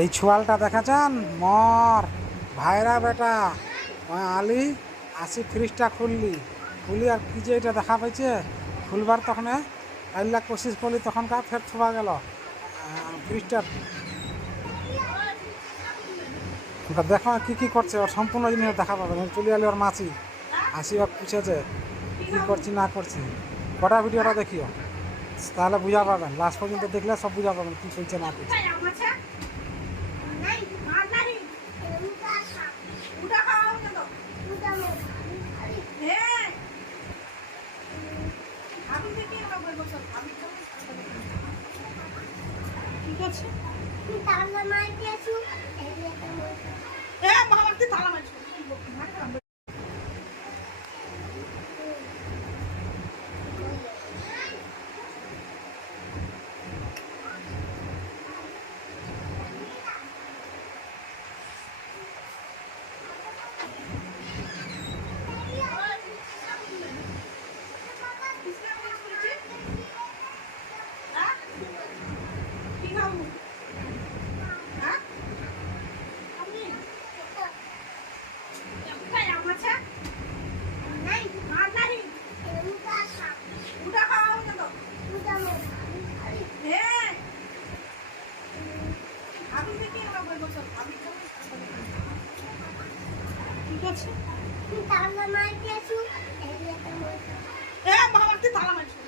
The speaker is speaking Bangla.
এই ছুয়ালটা দেখাছেন মর ভাইরা বেটা আলি আসি ফ্রিজটা খুলি আর কি যে এটা দেখা পাইছে খুলবার তখন আইলা কোশিশ করলি তখনকার ফের থোয়া গেল ফ্রিজটা। ওটা দেখো কি কি করছে ওর সম্পূর্ণ জিনিস দেখা পাবেন। চলে আলি ওর মাছি আসি ওর পুছেছে কী করছি না করছি। কটা ভিডিওটা দেখিও তাহলে বুঝা পাবেন, লাস্ট পর্যন্ত দেখলে সব বুঝা পাবেন কী করছে না করছে। তালা মারতে আসু, এই একটা তালা মারতে